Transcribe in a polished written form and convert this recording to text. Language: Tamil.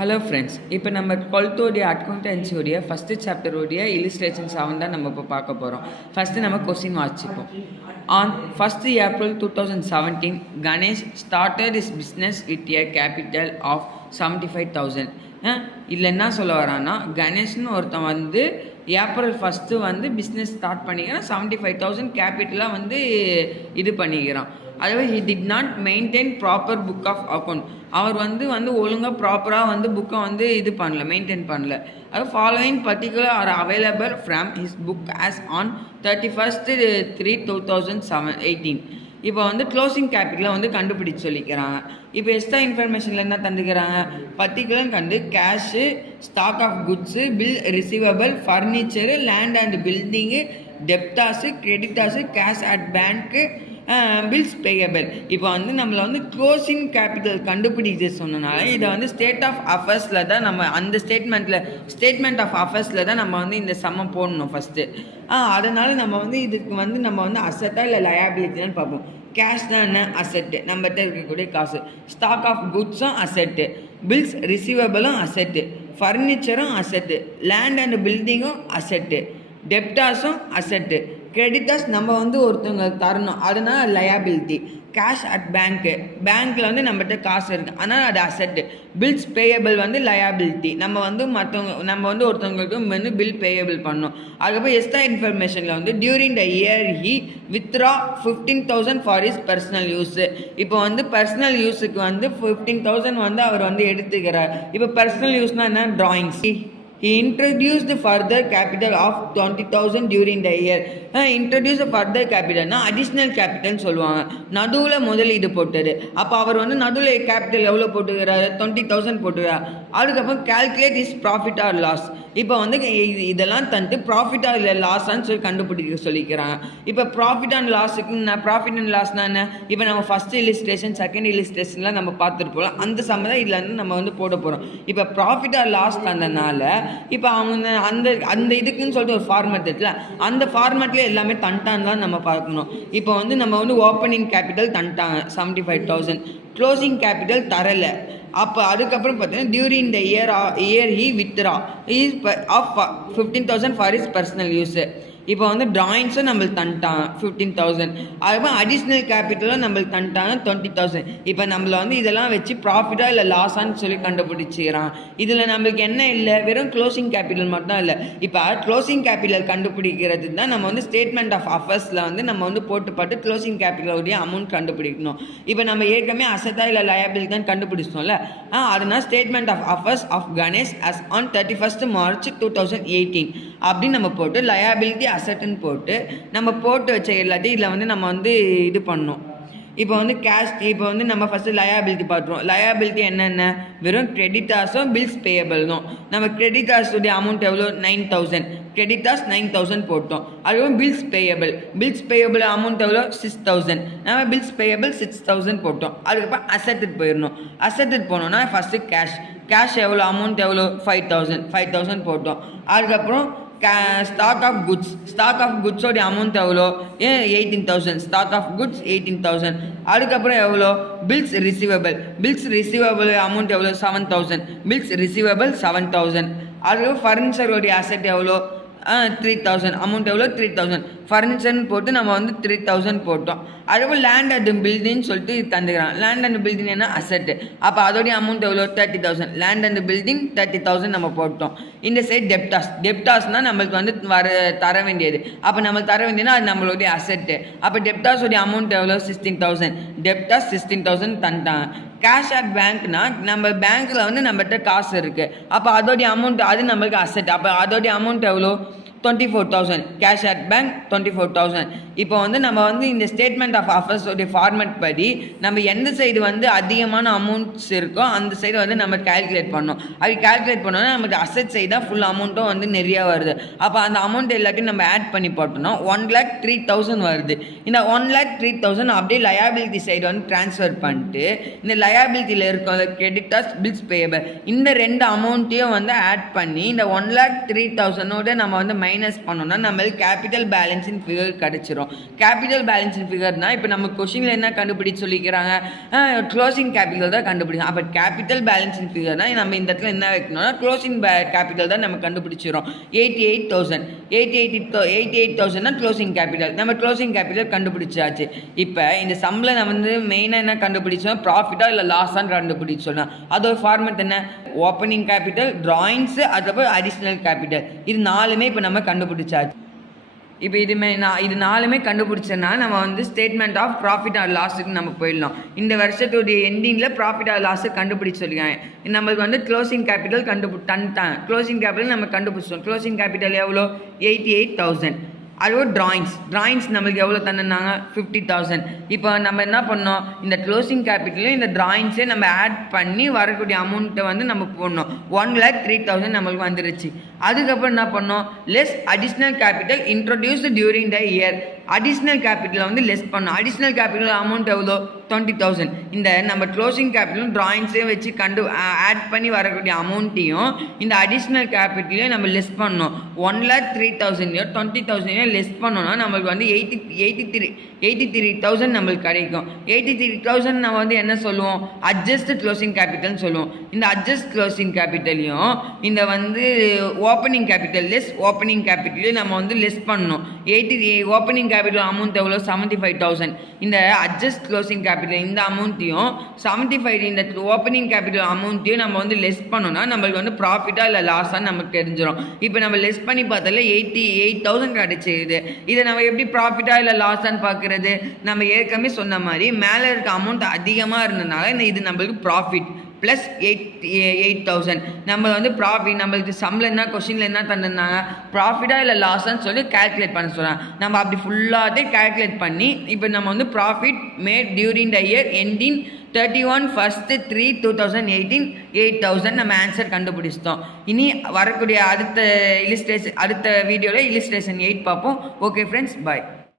ஹலோ ஃப்ரெண்ட்ஸ், இப்போ நம்ம 12th அக்கௌண்டன்சியோடைய ஃபஸ்ட்டு சாப்டரோடைய இல்லுஸ்ட்ரேஷன்ஸ் தான் நம்ம இப்போ பார்க்க போகிறோம். ஃபஸ்ட்டு நம்ம கொஸ்டின் வாசிப்போம். On 1st April 2017, Ganesh started his business with a capital of 75,000. இதில் என்ன சொல்ல வரான்னா, கணேஷ்னு ஒருத்தன் வந்து ஏப்ரல் 1 வந்து பிஸ்னஸ் ஸ்டார்ட் பண்ணிக்கிறான். 75,000 கேபிட்டலாக வந்து இது பண்ணிக்கிறான். அதாவது he did not maintain proper book of account. அவர் வந்து ஒழுங்காக ப்ராப்பராக வந்து புக்கை வந்து இது பண்ணல, மெயின்டைன் பண்ணல. அது following particular are available from his book as on 31st 3 2018. இப்போ வந்து க்ளோசிங் கேபிட்டலை வந்து கண்டுபிடிச்சு சொல்லிக்கிறாங்க. இப்போ எக்ஸ்ட்ரா இன்ஃபர்மேஷனில் என்ன தந்துக்கிறாங்க, பர்டிகுலர் கண்டு cash, stock of goods, bill receivable, furniture, land and building, debtors, creditors, cash at bank, bills payable. இப்போ வந்து நம்மளை வந்து க்ளோசிங் கேபிட்டல் கண்டுபிடிச்சு சொன்னனால இதை வந்து ஸ்டேட் ஆஃப் அஃபேர்ஸில் தான் நம்ம அந்த ஸ்டேட்மெண்ட் ஆஃப் அஃபேர்ஸில் தான் நம்ம வந்து இந்த சம்மம் போடணும் ஃபஸ்ட்டு. அதனால் நம்ம வந்து இதுக்கு வந்து நம்ம வந்து அசெட்டா இல்லை லயபிலிட்டின்னு பார்ப்போம். கேஷ் தான் என்ன, அசெட்டு, நம்மகிட்ட இருக்கக்கூடிய காசு. ஸ்டாக் ஆஃப் குட்ஸும் அசெட்டு, பில்ஸ் ரிசீவபிளும் அசெட்டு, ஃபர்னிச்சரும் அசெட்டு, லேண்ட் அண்ட் பில்டிங்கும் அசெட்டு, டெப்டாஸும் அசெட்டு, கிரெடிட்டாஸ் நம்ம வந்து ஒருத்தவங்க தரணும், அதனால் லயபிலிட்டி. கேஷ் அட் பேங்க்கில் வந்து நம்மகிட்ட காசு இருக்குது, அதனால் அது அசெட்டு. பில்ஸ் பேயபிள் வந்து லயபிலிட்டி, நம்ம வந்து ஒருத்தவங்களுக்கு வந்து பில் பேயபிள் பண்ணணும். அதுக்கப்புறம் எக்ஸ்ட்ரா இன்ஃபர்மேஷனில் வந்து during the year he withdraw 15,000 for his personal use. இப்போ வந்து பர்சனல் யூஸுக்கு வந்து 15,000 வந்து அவர் வந்து எடுத்துக்கிறார். இப்போ பர்சனல் யூஸ்னால் என்ன, drawings. He introduced further capital of 20,000 during the year. Introduce further capital னா அடிஷ்னல் கேபிட்டல்னு சொல்லுவாங்க. நடுவில் முதலீடு போட்டது. அப்போ அவர் வந்து நடுவில் கேபிட்டல் எவ்வளோ போட்டுக்கிறாரு, 20,000 போட்டுக்கிறார். அதுக்கப்புறம் calculate his profit or loss. இப்போ வந்து இதெல்லாம் தந்துட்டு ப்ராஃபிட் ஆர் இல்லை லாஸான்னு சொல்லி கண்டுபிடிக்க சொல்லிக்கிறாங்க. இப்போ ப்ராஃபிட் அண்ட் லாஸ்னா என்ன, இப்போ நம்ம ஃபஸ்ட் இல்லிஸ்ட்ரேஷன் செகண்ட் இல்லிஸ்ட்ரேஷன்லாம் நம்ம பார்த்துருப்போம். அந்த சம்மந்தம் இதில் வந்து நம்ம வந்து போட போகிறோம். இப்போ ப்ராஃபிட் ஆர் லாஸ் தந்தனால இப்போ அவங்க அந்த இதுக்குன்னு சொல்லிட்டு ஒரு ஃபார்மேட் இருக்குல்ல, அந்த ஃபார்மேட்லேயே எல்லாமே தண்டான்னு தான் நம்ம பார்க்கணும். இப்போ வந்து நம்ம வந்து ஓப்பனிங் கேபிட்டல் தண்டாங்க 75,000, க்ளோசிங் கேபிட்டல் தரலை. அப்போ அதுக்கப்புறம் பார்த்தீங்கன்னா during the year he withdraw his of 15,000 for his personal use. இப்போ வந்து டிராயிங்ஸும் நம்மளுக்கு தந்துட்டாங்க 15,000. அதுக்கப்புறம் அடிஷ்னல் கேபிட்டலும் நம்மளுக்கு தந்துட்டாங்க 20,000. இப்போ நம்மளை வந்து இதெல்லாம் வச்சு ப்ராஃபிட்டாக இல்லை லாஸான்னு சொல்லி கண்டுபிடிச்சிக்கிறான். இதில் நம்மளுக்கு என்ன இல்லை, வெறும் க்ளோசிங் கேபிட்டல் மட்டும் இல்லை. இப்போ க்ளோசிங் கேபிட்டல் கண்டுபிடிக்கிறது தான் நம்ம வந்து ஸ்டேட்மெண்ட் ஆஃப் அஃபேர்ஸில் வந்து நம்ம வந்து போட்டு க்ளோசிங் கேபிட்டலுடைய அமௌண்ட் கண்டுபிடிக்கணும். இப்போ நம்ம ஏற்கனவே அசெட்டா இல்லை லயபிலிட்டி தான் கண்டுபிடிச்சோம்ல, அதனால் statement of affairs of Ganesh as on 31st March 2018 அப்படின்னு நம்ம போட்டு லயபிலிட்டி அசெட்டுன்னு போட்டு நம்ம போட்டு வச்ச எல்லாத்தையும் இதில் வந்து நம்ம வந்து இது பண்ணோம். இப்போ வந்து கேஷ், இப்போ வந்து நம்ம ஃபஸ்ட்டு லயபிலிட்டி பார்த்துருவோம். லயபிலிட்டி என்னென்ன, வெறும் கிரெடிட்டாஸும் பில்ஸ் பேயபிளும். நம்ம கிரெடிட்டாஸுடைய அமௌண்ட் எவ்வளோ, 9,000. கிரெடிட்டாஸ் 9,000 போட்டோம். அதுக்கப்புறம் பில்ஸ் பேயபிள் அமௌண்ட் எவ்வளோ, 6,000. நம்ம பில்ஸ் பேயபிள் 6,000 போட்டோம். அதுக்கப்புறம் அசெட்டுக்கு போயிடணும். அசெட்டுக்கு போனோம்னா ஃபஸ்ட்டு கேஷ் எவ்வளோ, அமௌண்ட் எவ்வளோ, 5,000 போட்டோம். அதுக்கப்புறம் ஸ்டாக் ஆஃப் குட்ஸோடைய அமௌண்ட் எவ்வளோ, 18,000. Stock of goods 18,000. அதுக்கப்புறம் எவ்வளோ, பில்ஸ் ரிசீவபிள் அமௌண்ட் எவ்வளோ, 7,000. Bills receivable 7,000. அதுக்கப்புறம் ஃபர்னிச்சருடைய அசெட் எவ்வளோ, 3,000. அமௌண்ட் எவ்வளோ, 3,000. ஃபர்னிச்சர்னு போட்டு நம்ம வந்து 3,000 போட்டோம். அதுக்கப்புறம் லேண்ட் அண்ட் பில்டிங்னு சொல்லிட்டு தந்துக்கிறான். லேண்ட் அண்ட் பில்டிங் என்ன, அசெட்டு. அப்போ அதோடைய அமௌண்ட் எவ்வளோ, 30,000. லேண்ட் அண்ட் பில்டிங் 30,000 நம்ம போட்டோம். இந்த சைடு டெப்டாஸ்னால் நம்மளுக்கு வந்து தர வேண்டியது. அப்போ நம்மளுக்கு தர வேண்டியதுன்னா அது நம்மளுடைய அசெட்டு. அப்போ டெப்டாஸோடைய அமௌண்ட் எவ்வளோ, 16,000. டெப்டாஸ் 16,000 தந்துட்டாங்க. கேஷ் அட் பேங்க்னா நம்ம பேங்க்கில் வந்து நம்மகிட்ட காசு இருக்குது. அப்போ அதோடைய அமௌண்ட் அது நம்மளுக்கு அசெட். அப்போ அதோடைய அமௌண்ட் எவ்வளோ, 24,000. Cash at bank 24,000. இப்போ வந்து நம்ம வந்து இந்த ஸ்டேட்மெண்ட் ஆஃப் அஃபேர்ஸோடைய ஃபார்மேட் படி நம்ம எந்த சைடு வந்து அதிகமான அமௌண்ட்ஸ் இருக்கோ அந்த சைடு வந்து நம்ம கால்குலேட் பண்ணோம். அது கால்குலேட் பண்ணோன்னா நமக்கு அசெட் சைடு தான் ஃபுல் அமௌண்ட்டும் வந்து நிறையா வருது. அப்போ அந்த அமௌண்ட் எல்லாத்தையும் நம்ம ஆட் பண்ணி போட்டோம்னா 1,03,000 வருது. இந்த 1,03,000 அப்படியே லயபிலிட்டி சைடு வந்து ட்ரான்ஸ்ஃபர் பண்ணிட்டு இந்த லயபிலிட்டியில் இருக்க கிரெடிட்டாஸ், பில்ஸ் பேயபிள் இந்த ரெண்டு அமௌண்ட்டையும் வந்து ஆட் பண்ணி இந்த 1,03,000 நம்ம வந்து மைனஸ் பண்ணோம்னா நம்மளுக்கு கேபிட்டல் பேலன்ஸின் ஃபிகர் கிடச்சிரும். கேபிட்டல் பேலன்ஸின் ஃபிகர்னால் இப்போ நம்ம கொஷினில் என்ன கண்டுபிடிச்சு சொல்லிக்கிறாங்க, க்ளோசிங் கேபிட்டல் தான் கண்டுபிடிக்கும். அப்போ கேபிட்டல் பேலன்ஸின் ஃபிகர்னால் நம்ம இந்த இடத்துல என்ன வைக்கணும்னா க்ளோசிங் கேபிட்டல் தான் நம்ம கண்டுபிடிச்சிடும். 88,000 க்ளோசிங் கேபிட்டல், நம்ம க்ளோசிங் கேபிட்டல் கண்டுபிடிச்சாச்சு. இப்போ இந்த சம்மில் நம்ம வந்து மெயினாக என்ன கண்டுபிடிச்சோம், ப்ராஃபிட்டா இல்லை லாஸான்னு கண்டுபிடிச்சோம்னா அதோட ஃபார்மேட் என்ன, ஓப்பனிங் கேபிட்டல், டிராயிங்ஸு, அதுக்கப்புறம் அடிஷ்னல் கேபிட்டல். இது 4மே இப்போ நம்ம கண்டுபிடிச்சாச்சு. இப்போ இது 4மே கண்டுபிடிச்சதுனால நம்ம வந்து ஸ்டேட்மெண்ட் ஆஃப் ப்ராஃபிட் ஆர் லாஸுக்கு நம்ம போயிடலாம். இந்த வருஷத்துடைய எண்டிங்கில் ப்ராஃபிட் ஆர் லாஸு கண்டுபிடிச்சு சொல்லியிருக்காங்க. நம்மளுக்கு வந்து க்ளோசிங் கேபிட்டல் தந்துட்டாங்க. க்ளோசிங் கேபிட்டல் நம்ம கண்டுபிடிச்சோம். க்ளோசிங் கேபிட்டல் எவ்வளோ, 88,000. அதுவும் டிராயிங்ஸ் நம்மளுக்கு எவ்வளோ தந்துருந்தாங்க, 50,000. இப்போ நம்ம என்ன பண்ணோம், இந்த க்ளோசிங் கேபிட்டலையும் இந்த டிராயிங்ஸே நம்ம ஆட் பண்ணி வரக்கூடிய அமௌண்ட்டை வந்து நம்ம போடணும். 1,03,000 நம்மளுக்கு வந்துருச்சு. அதுக்கப்புறம் என்ன பண்ணோம், less additional capital introduced during the year. Additional கேபிட்டலை வந்து லெஸ் பண்ணோம். அடிஷ்னல் கேபிட்டல் அமௌண்ட் எவ்வளோ, 20,000. இந்த நம்ம க்ளோசிங் கேபிட்டலும் டிராயிங்ஸையும் வச்சு ஆட் பண்ணி வரக்கூடிய அமௌண்ட்டையும் இந்த அடிஷ்னல் கேபிட்டலையும் நம்ம லெஸ் பண்ணோம். 1,03,000 20,000 லெஸ் பண்ணோம்னா நம்மளுக்கு வந்து 83,000 நம்மளுக்கு கிடைக்கும். 83,000 நம்ம வந்து என்ன சொல்லுவோம், அட்ஜஸ்ட் க்ளோசிங் கேபிட்டல்னு சொல்லுவோம். இந்த அட்ஜஸ்ட் க்ளோசிங் கேபிட்டலையும் இந்த வந்து ஓப்பனிங் கேபிட்டல் லெஸ் ஓப்பனிங் கேபிட்டலையும் நம்ம வந்து லெஸ் பண்ணணும். ஓப்பனிங் கேபிட்டல் அமௌண்ட் எவ்வளோ, 75,000. இந்த அட்ஜஸ்ட் க்ளோசிங் கேபிட்டல் இந்த அமௌண்ட்டையும் 75 இந்த ஓப்பனிங் கேபிட்டல் அமௌண்ட்டையும் நம்ம வந்து லெஸ் பண்ணோம்னா நம்மளுக்கு வந்து ப்ராஃபிட்டா இல்லை லாஸான்னு நமக்கு தெரிஞ்சிடும். இப்போ நம்ம லெஸ் பண்ணி பார்த்தால 88,000 கிடைச்சிது. இதை நம்ம எப்படி ப்ராஃபிட்டா இல்லை லாஸான்னு பார்க்குறது, நம்ம ஏற்கனவே சொன்ன மாதிரி மேலே இருக்க அமௌண்ட் அதிகமாக இருந்ததுனால இது நம்மளுக்கு ப்ராஃபிட் ப்ளஸ் 8,000 நம்ம வந்து ப்ராஃபிட். நம்மளுக்கு சம்மில் என்ன கொஷினில் என்ன தந்துருந்தாங்க, ப்ராஃபிட்டா இல்லை லாஸான்னு சொல்லி கேல்குலேட் பண்ண சொல்கிறாங்க. நம்ம அப்படி ஃபுல்லாகவே கேல்குலேட் பண்ணி இப்போ நம்ம வந்து profit made during the year ending 31/3/2018 8,000 நம்ம ஆன்சர் கண்டுபிடிச்சிட்டோம். இனி வரக்கூடிய அடுத்த வீடியோவில் இல்லஸ்ட்ரேஷன் 8 பார்ப்போம். ஓகே ஃப்ரெண்ட்ஸ், பாய்.